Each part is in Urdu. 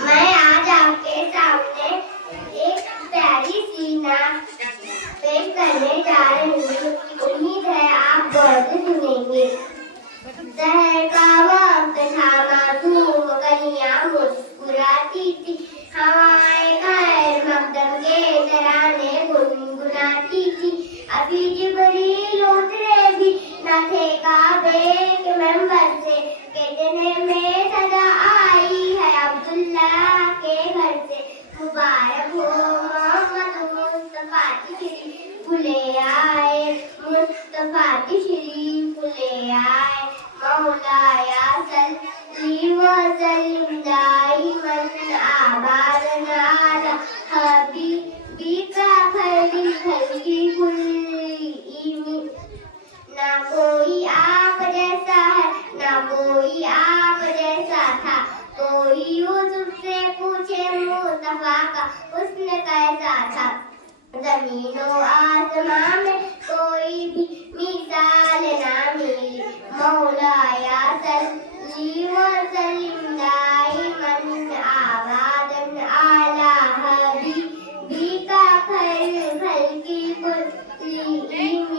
میں آج آپ کے سامنے ایک پیاری سی نعت پیش کرنے جا رہی ہوں. امید ہے آپ غور سے سنیں گے. سحر کا وقت تھا معصوم کلیاں مسکراتی تھی, ہوائیں غیر مقدم کے ترانے گنگناتی تھی. ابھی جبریل اترے بھی نہ تھے کعبے کے منبر سے, کہنے میں صدا آئی ہے عبداللہ کے گھر سے. مبارک ہو محمد مصطفیٰ کی شریف لے آئے, مصطفیٰ کی شریف لے آئے. مولایا صلی وسلم دائما ابدا علی حبیبک خیر الخلق کلہم. نہ کوئی آپ جیسا ہے نہ کوئی آپ جیسا تھا, کوئی یوسف سے پوچھے مصطفیٰ کا حسن کیسا تھا. زمین و آسمان میں کوئی بھی مثال نہ ملی. مولایا صلی وسلم دائما ابدا علی حبیبک خیر الخلق کلہم.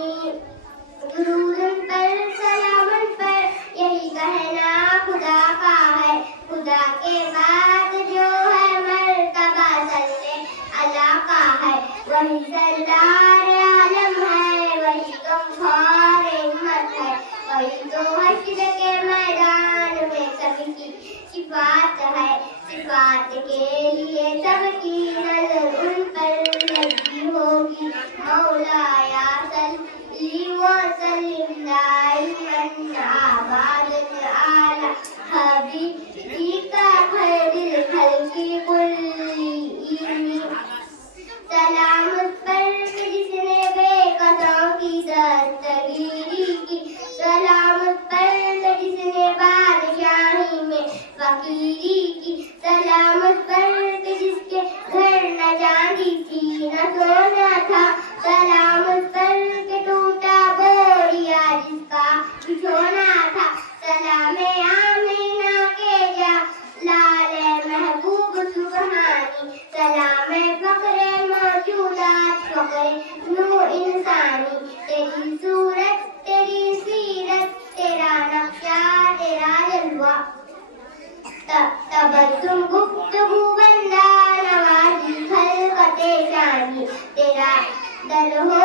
درود پر سلام پر یہی کہنا خدا کا ہے, خدا کے بعد جو ہے مرتبہ صلی اللہ کا ہے. وہی سردار عالم ہے, وہی غمخوار امت ہے, وہی تو حشر کے میدان میں سب کی شفاعت ہے. شفاعت کے لیے سب کی نظر ان پر لگی ہوگی. مولایا صلی وسلم دائما ابدا علی حبیبک خیر الخلق کلہم. سلام اس پر جس نے بے قدروں کی دستگیری کی, سلام اس پر جس نے بادشاہی میں فقیری کی, سلام اس پر جس کے گھر نہ چاندی تھی نہ سونا تھا, سلام اس پر کہ ٹوٹا بوریا جس کا بچھونا تھا. سلام آمینہ کے جا لال محبوب سبحانی, سلام فخر موجودات فخر نو انسانی. تیری صورت تیری سیرت تیرا نقشہ تیرا جلوہ, تبسم گفتگو بندہ نوازی خلقت شانی. تیرا در ہو